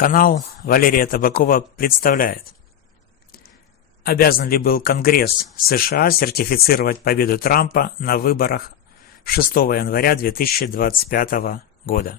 Канал Валерия Табакова представляет: обязан ли был Конгресс США сертифицировать победу Трампа на выборах 6 января 2025 года?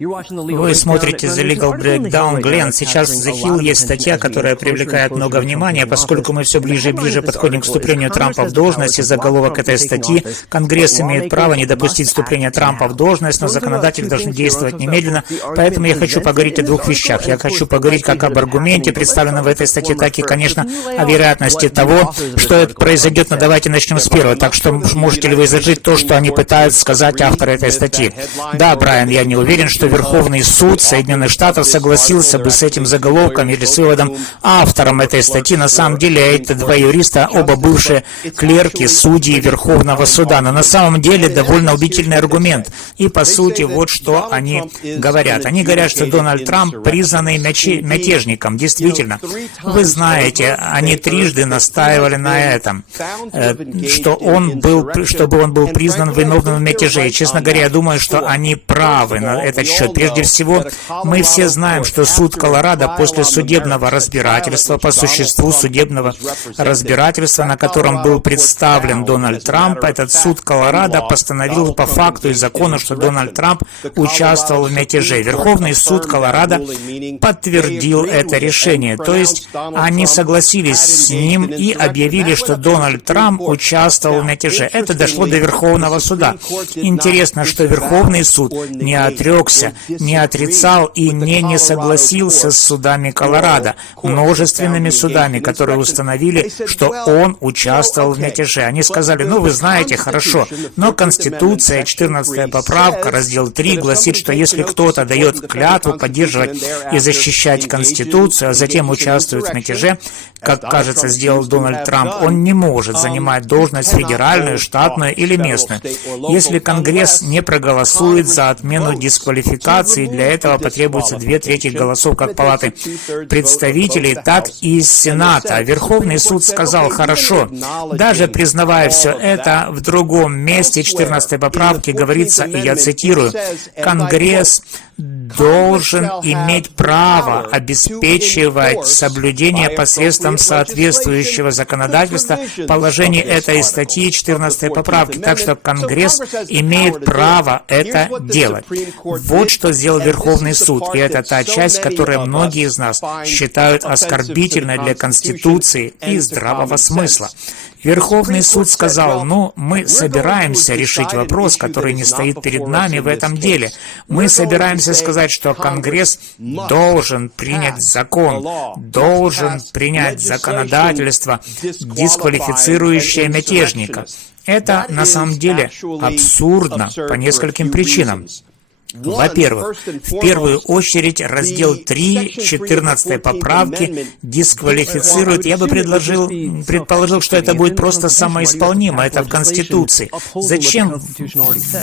Вы смотрите The Legal Breakdown. Глен, сейчас в The Hill есть статья, которая привлекает много внимания, поскольку мы все ближе и ближе подходим к вступлению Трампа в должность, и заголовок этой статьи: Конгресс имеет право не допустить вступления Трампа в должность, но законодатели должны действовать немедленно. Поэтому я хочу поговорить о двух вещах. Я хочу поговорить как об аргументе, представленном в этой статье, так и, конечно, о вероятности того, что это произойдет. Но давайте начнем с первого. Так что можете ли вы изложить то, что они пытаются сказать авторы этой статьи? Да, Брайан, я не уверен, что Верховный суд Соединенных Штатов согласился бы с этим заголовком или с выводом автором этой статьи. На самом деле, это два юриста, оба бывшие клерки, судьи Верховного суда. Но на самом деле довольно убедительный аргумент. И по сути, вот что они говорят. Они говорят, что Дональд Трамп признанный мятежником. Действительно, вы знаете, они трижды настаивали на этом, чтобы он был признан виновным в мятеже. И, честно говоря, я думаю, что они правы на этот счет. Прежде всего, мы все знаем, что суд Колорадо после судебного разбирательства, по существу судебного разбирательства, на котором был представлен Дональд Трамп, этот суд Колорадо постановил по факту и закону, что Дональд Трамп участвовал в мятеже. Верховный суд Колорадо подтвердил это решение, то есть они согласились с ним и объявили, что Дональд Трамп участвовал в мятеже. Это дошло до Верховного суда. Интересно, что Верховный суд не отрекся, не отрицал и не согласился с судами Колорадо, множественными судами, которые установили, что он участвовал в мятеже. Они сказали: ну, вы знаете, хорошо, но Конституция, 14-я поправка, раздел 3, гласит, что если кто-то дает клятву поддерживать и защищать Конституцию, а затем участвует в мятеже, как, кажется, сделал Дональд Трамп, он не может занимать должность федеральную, штатную или местную. Если Конгресс не проголосует за отмену дисквалификации, для этого потребуется 2/3 голосов как Палаты представителей, так и из Сената. Верховный суд сказал: хорошо, даже признавая все это, в другом месте 14 поправки говорится, и я цитирую: Конгресс должен иметь право обеспечивать соблюдение посредством соответствующего законодательства положений этой статьи 14 поправки. Так что Конгресс имеет право это делать. Вот что сделал Верховный суд. И это та часть, которую многие из нас считают оскорбительной для Конституции и здравого смысла. Верховный суд сказал: ну, мы собираемся решить вопрос, который не стоит перед нами в этом деле. Мы собираемся сказать, что Конгресс должен принять закон, должен принять законодательство, дисквалифицирующее мятежника. Это на самом деле абсурдно по нескольким причинам. Во-первых, в первую очередь раздел 3 14 поправки дисквалифицирует. Я бы предположил, что это будет просто самоисполнимо, это в Конституции. Зачем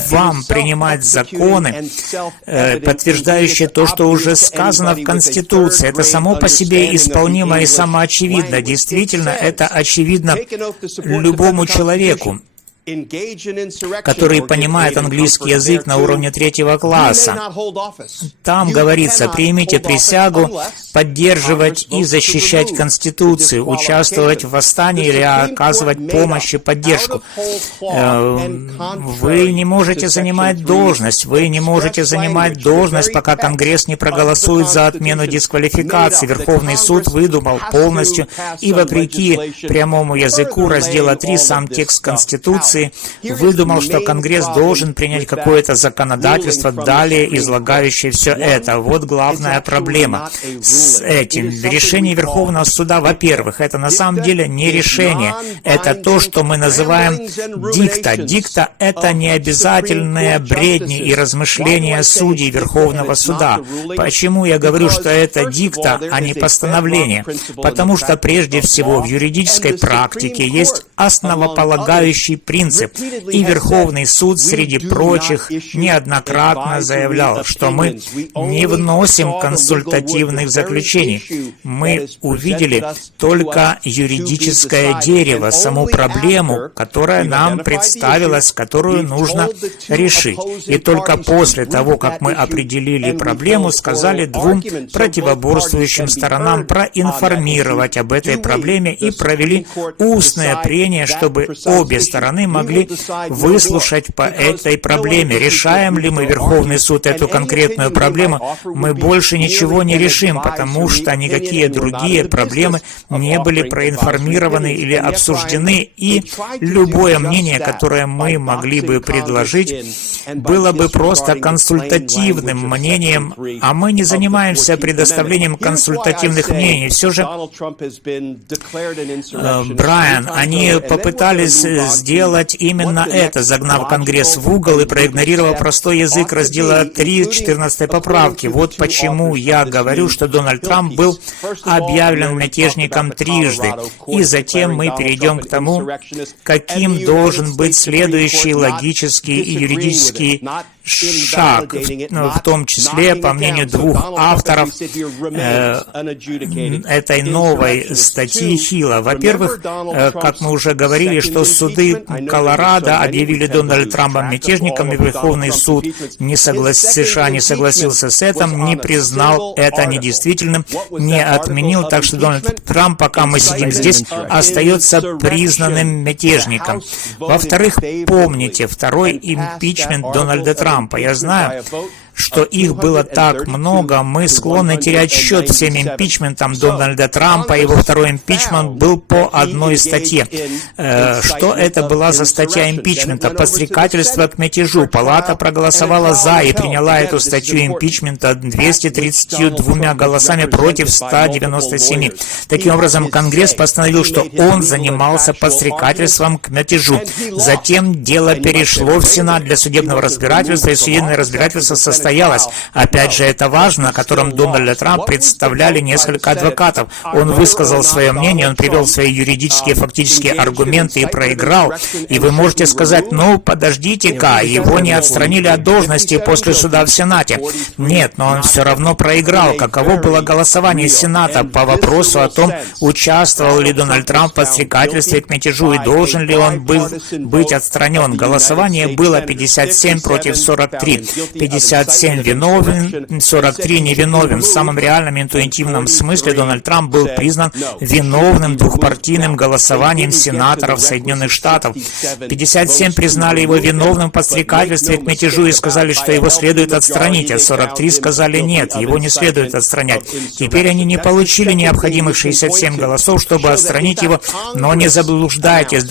вам принимать законы, подтверждающие то, что уже сказано в Конституции? Это само по себе исполнимо и самоочевидно. Действительно, это очевидно любому человеку, который понимает английский язык на уровне 3-го класса. Там говорится: примите присягу поддерживать и защищать Конституцию, участвовать в восстании или оказывать помощь и поддержку. Вы не можете занимать должность, пока Конгресс не проголосует за отмену дисквалификации. Верховный суд выдумал полностью и вопреки прямому языку раздела 3, сам текст Конституции, выдумал, что Конгресс должен принять какое-то законодательство, далее излагающее все это. Вот главная проблема с этим. Решение Верховного суда, во-первых, это на самом деле не решение. Это то, что мы называем дикта. Дикта — это необязательные бредни и размышления судей Верховного суда. Почему я говорю, что это дикта, а не постановление? Потому что прежде всего в юридической практике есть основополагающий принцип. И Верховный суд, среди прочих, неоднократно заявлял, что мы не вносим консультативных заключений. Мы увидели только юридическое дерево, саму проблему, которая нам представилась, которую нужно решить. И только после того, как мы определили проблему, сказали двум противоборствующим сторонам проинформировать об этой проблеме и провели устное прение, чтобы обе стороны могли выслушать по этой проблеме. Решаем ли мы, Верховный суд, эту конкретную проблему, мы больше ничего не решим, потому что никакие другие проблемы не были проинформированы или обсуждены, и любое мнение, которое мы могли бы предложить, было бы просто консультативным мнением, а мы не занимаемся предоставлением консультативных мнений. Все же, Брайан, они попытались сделать именно это, загнав Конгресс в угол и проигнорировав простой язык раздела 3 14 поправки. Вот почему я говорю, что Дональд Трамп был объявлен мятежником трижды. И затем мы перейдем к тому, каким должен быть следующий логический и юридический шаг, в том числе, по мнению двух авторов этой новой статьи Хилла. Во-первых, как мы уже говорили, что суды Колорадо объявили Дональда Трампа мятежником, и Верховный суд США не согласился с этим, не признал это недействительным, не отменил, так что Дональд Трамп, пока мы сидим здесь, остается признанным мятежником. Во-вторых, помните, второй импичмент Дональда Трампа. Я знаю, что их было так много, мы склонны терять счет всем импичментам Дональда Трампа, и его второй импичмент был по одной статье. Что это была за статья импичмента? Подстрекательство к мятежу. Палата проголосовала за и приняла эту статью импичмента 232 голосами против 197. Таким образом, Конгресс постановил, что он занимался подстрекательством к мятежу. Затем дело перешло в Сенат для судебного разбирательства, и судебное разбирательство состоялось. Опять же, это важно, на котором Дональда Трампа представляли несколько адвокатов. Он высказал свое мнение, он привел свои юридические, фактические аргументы и проиграл. И вы можете сказать, ну, подождите-ка, его не отстранили от должности после суда в Сенате. Нет, но он все равно проиграл. Каково было голосование Сената по вопросу о том, участвовал ли Дональд Трамп в подстрекательстве к мятежу и должен ли он быть отстранен. Голосование было 57 против 43. 57 виновен, 43 невиновен. В самом реальном интуитивном смысле Дональд Трамп был признан виновным двухпартийным голосованием сенаторов Соединенных Штатов. 57 признали его виновным в подстрекательстве к мятежу и сказали, что его следует отстранить, а 43 сказали нет, его не следует отстранять. Теперь они не получили необходимых 67 голосов, чтобы отстранить его, но не заблуждайтесь,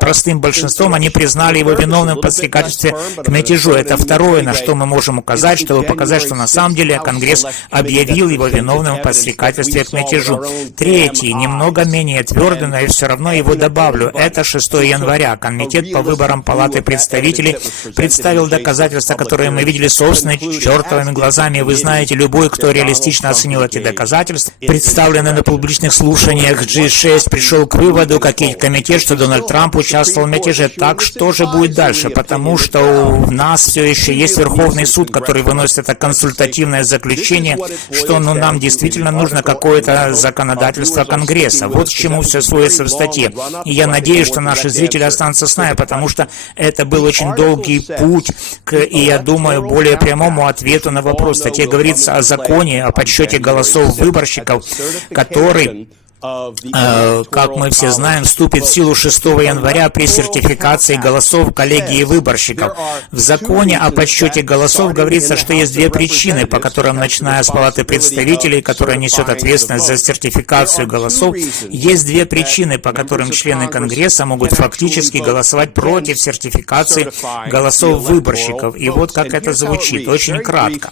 простым большинством они признали его виновным в подстрекательстве к мятежу. Это второе, на что мы можем указать, чтобы показать, что на самом деле Конгресс объявил его виновным в подстрекательстве к мятежу. Третий, немного менее твердый, но я все равно его добавлю. Это 6 января. Комитет по выборам Палаты представителей представил доказательства, которые мы видели собственными чертовыми глазами. Вы знаете, любой, кто реалистично оценил эти доказательства, представленные на публичных слушаниях G6, пришел к выводу, как и комитет, что Дональд Трамп участвовал в мятеже. Так что же будет дальше? Потому что у нас все еще есть Верховный суд, который выносит это консультативное заключение, что нам действительно нужно какое-то законодательство Конгресса. Вот к чему все сводится в статье. И я надеюсь, что наши зрители останутся с нами, потому что это был очень долгий путь и, я думаю, более прямому ответу на вопрос. В статье говорится о законе, о подсчете голосов выборщиков, который, как мы все знаем, вступит в силу 6 января при сертификации голосов коллегии выборщиков. В законе о подсчете голосов говорится, что есть две причины, по которым, начиная с Палаты представителей, которая несет ответственность за сертификацию голосов, есть две причины, по которым члены Конгресса могут фактически голосовать против сертификации голосов выборщиков. И вот как это звучит, очень кратко.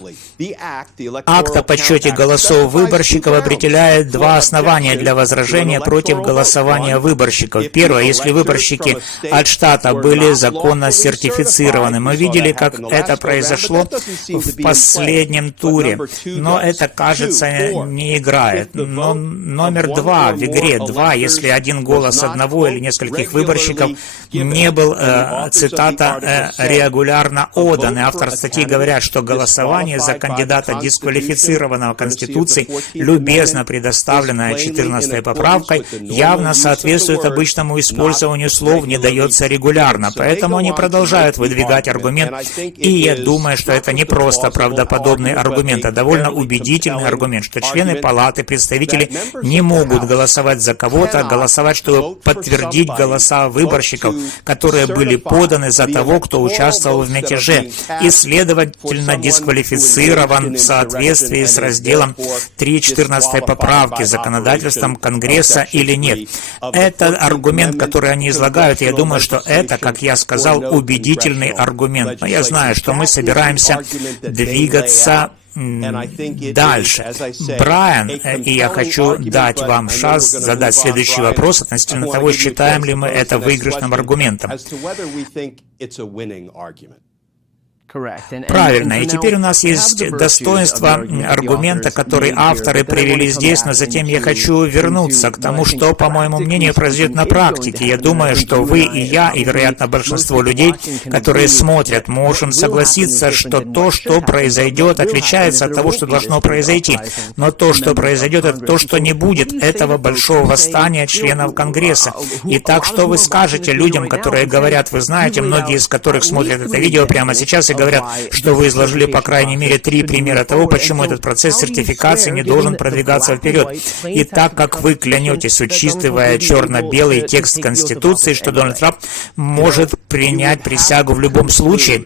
Акт о подсчете голосов выборщиков определяет два основания для возражения против голосования выборщиков. Первое, если выборщики от штата были законно сертифицированы. Мы видели, как это произошло в последнем туре, но это, кажется, не играет. Но номер 2 в игре 2, если один голос одного или нескольких выборщиков не был, цитата, регулярно отдан. И автор статьи говорят, что голосование за кандидата, дисквалифицированного Конституцией, любезно предоставленное 14-й поправкой, явно соответствует обычному использованию слов «не дается регулярно». Поэтому они продолжают выдвигать аргумент, и я думаю, что это не просто правдоподобный аргумент, а довольно убедительный аргумент, что члены палаты, представители не могут голосовать за кого-то, голосовать, чтобы подтвердить голоса выборщиков, которые были поданы за того, кто участвовал в мятеже, и, следовательно, дисквалифицирован в соответствии с разделом 3.14 поправки законодательством Конгресса или нет. Это аргумент, который они излагают, я думаю, что это, как я сказал, убедительный аргумент. Но я знаю, что мы собираемся двигаться дальше. Брайан, и я хочу дать вам шанс задать следующий вопрос относительно того, считаем ли мы это выигрышным аргументом. Правильно, и теперь у нас есть достоинство аргумента, который авторы привели здесь, но затем я хочу вернуться к тому, что, по моему мнению, произойдет на практике. Я думаю, что вы и я, и, вероятно, большинство людей, которые смотрят, можем согласиться, что то, что произойдет, отличается от того, что должно произойти. Но то, что произойдет, это то, что не будет этого большого восстания членов Конгресса. Итак, что вы скажете людям, которые говорят, вы знаете, многие из которых смотрят это видео прямо сейчас и говорят, что вы изложили по крайней мере 3 примера того, почему этот процесс сертификации не должен продвигаться вперед. И так как вы клянетесь, учитывая черно-белый текст Конституции, что Дональд Трамп может принять присягу в любом случае,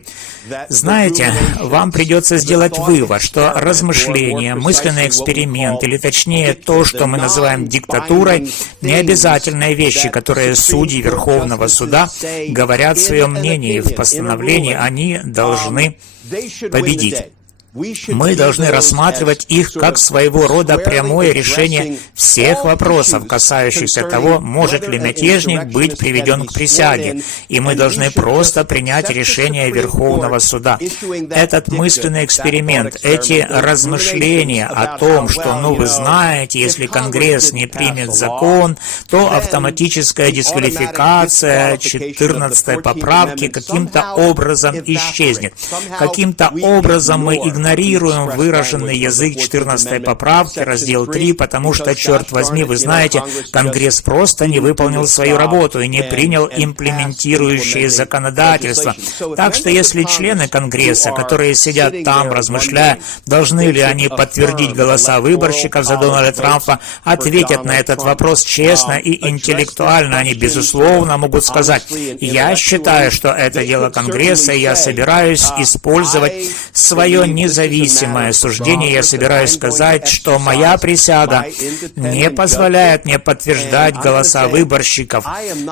знаете, вам придется сделать вывод, что размышление, мысленный эксперимент, или точнее то, что мы называем диктатурой, не обязательные вещи, которые судьи Верховного Суда говорят свое мнение, и в постановлении они должны победить. Мы должны рассматривать их как своего рода прямое решение всех вопросов, касающихся того, может ли мятежник быть приведен к присяге, и мы должны просто принять решение Верховного Суда. Этот мысленный эксперимент, эти размышления о том, что, вы знаете, если Конгресс не примет закон, то автоматическая дисквалификация 14-й поправки каким-то образом исчезнет. Каким-то образом мы игнорируем выраженный язык 14-й поправки, раздел 3, потому что, черт возьми, вы знаете, Конгресс просто не выполнил свою работу и не принял имплементирующие законодательства. Так что если члены Конгресса, которые сидят там, размышляя, должны ли они подтвердить голоса выборщиков за Дональда Трампа, ответят на этот вопрос честно и интеллектуально, они, безусловно, могут сказать, я считаю, что это дело Конгресса, и я собираюсь использовать свое независимое суждение, я собираюсь сказать, что моя присяга не позволяет мне подтверждать голоса выборщиков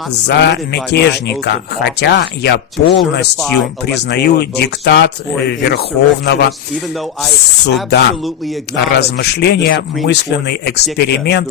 за мятежника, хотя я полностью признаю диктат Верховного Суда. Размышление, мысленный эксперимент,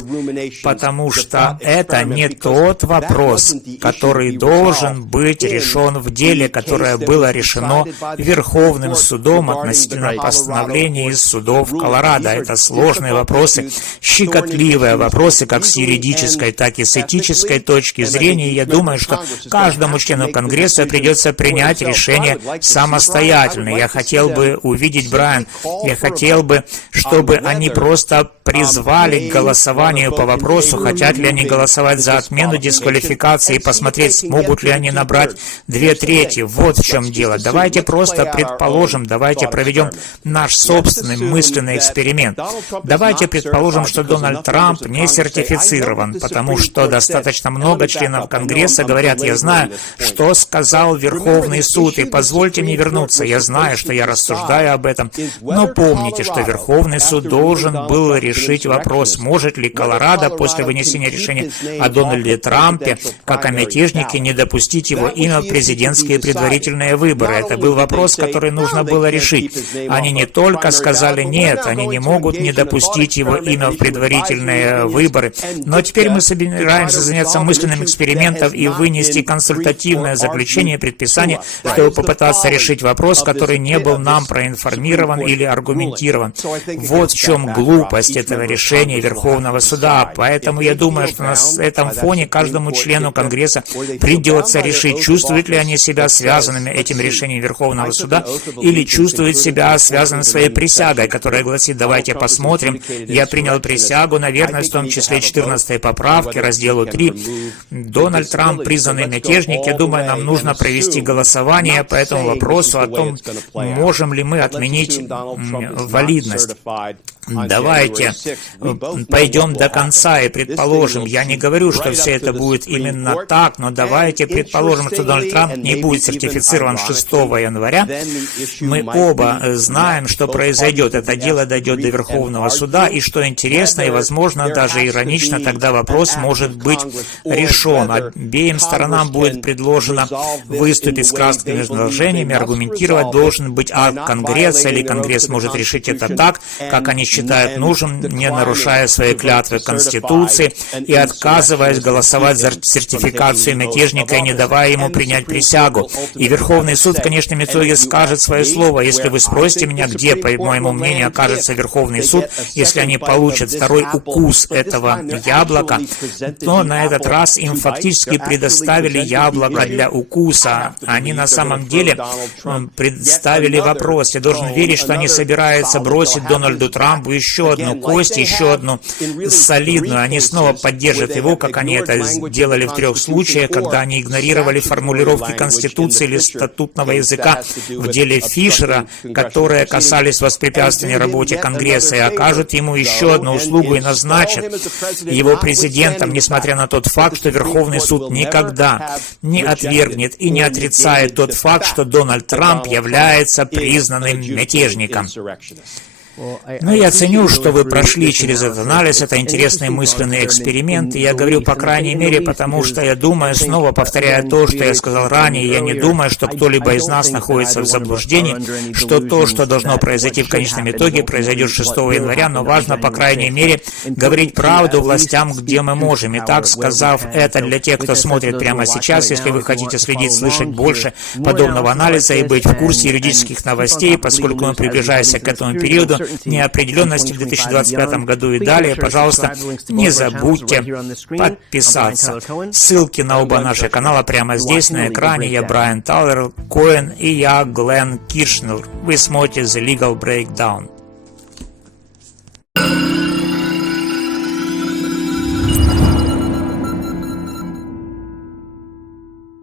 потому что это не тот вопрос, который должен быть решен в деле, которое было решено Верховным Судом относительно постановления из судов Колорадо. Это сложные вопросы, щекотливые вопросы, как с юридической, так и с этической точки зрения. И я думаю, что каждому члену Конгресса придется принять решение самостоятельно. Я хотел бы увидеть, Брайан, я хотел бы, чтобы они просто призвали к голосованию по вопросу, хотят ли они голосовать за отмену дисквалификации, и посмотреть, смогут ли они набрать 2/3. Вот в чем дело. Давайте просто предположим, давайте проведем наш собственный мысленный эксперимент. Давайте предположим, что Дональд Трамп не сертифицирован, потому что достаточно много членов Конгресса говорят, я знаю, что сказал Верховный суд, и позвольте мне вернуться, я знаю, что я рассуждаю об этом, но помните, что Верховный суд должен был решить вопрос, может ли Колорадо после вынесения решения о Дональде Трампе, как о мятежнике, не допустить его имя в президентские предварительные выборы. Это был вопрос, который нужно было решить. Они не только сказали «нет», они не могут не допустить его имя в предварительные выборы. Но теперь мы собираемся заняться мысленным экспериментом и вынести консультативное заключение и предписание, чтобы попытаться решить вопрос, который не был нам проинформирован или аргументирован. Вот в чем глупость этого решения Верховного Суда. Поэтому я думаю, что на этом фоне каждому члену Конгресса придется решить, чувствуют ли они себя связанными этим решением Верховного Суда или чувствуют себя связанными своей присягой, которая гласит: давайте посмотрим, я принял присягу на верность, в том числе 14 поправки, разделу 3. Дональд Трамп признанный мятежник. Я думаю, нам нужно провести голосование по этому вопросу о том, можем ли мы отменить валидность. Давайте пойдем до конца и предположим, я не говорю, что все это будет именно так, но давайте предположим, что Дональд Трамп не будет сертифицирован 6 января. Мы оба знаем, что произойдет. Это дело дойдет до Верховного Суда, и что интересно и, возможно, даже иронично, тогда вопрос может быть решен. Обеим сторонам будет предложено выступить с краткими возражениями, аргументировать должен быть акт Конгресса, или Конгресс может решить это так, как они считают нужным, не нарушая своей клятвы Конституции и отказываясь голосовать за сертификацию мятежника и не давая ему принять присягу. И Верховный суд в конечном итоге скажет свое слово. Если вы спросите меня, где, по моему мнению, окажется Верховный суд, если они получат второй укус этого яблока, то на этот раз им фактически предоставили яблоко для укуса. Они на самом деле представили вопрос. Я должен верить, что они собираются бросить Дональду Трампу еще одну кость, еще одну солидную. Они снова поддержат его, как они это сделали в 3 случаях, когда они игнорировали формулировки Конституции или статутного языка в деле Фишера, которые касались воспрепятствования работе Конгресса, и окажут ему еще одну услугу и назначат его президентом, несмотря на тот факт, что Верховный суд никогда не отвергнет и не отрицает тот факт, что Дональд Трамп является признанным мятежником. Но я ценю, что вы прошли через этот анализ, это интересный мысленный эксперимент, и я говорю по крайней мере, потому что я думаю, снова повторяя то, что я сказал ранее, я не думаю, что кто-либо из нас находится в заблуждении, что то, что должно произойти в конечном итоге, произойдет 6 января, но важно, по крайней мере, говорить правду властям, где мы можем. Итак, сказав это для тех, кто смотрит прямо сейчас, если вы хотите следить, слышать больше подобного анализа и быть в курсе юридических новостей, поскольку мы приближаемся к этому периоду неопределенности в 2025 году и далее, пожалуйста, не забудьте подписаться. Ссылки на оба наши канала прямо здесь на экране. Я Брайан Талер Коэн и я Глен Киршнер. Вы смотрите The Legal Breakdown.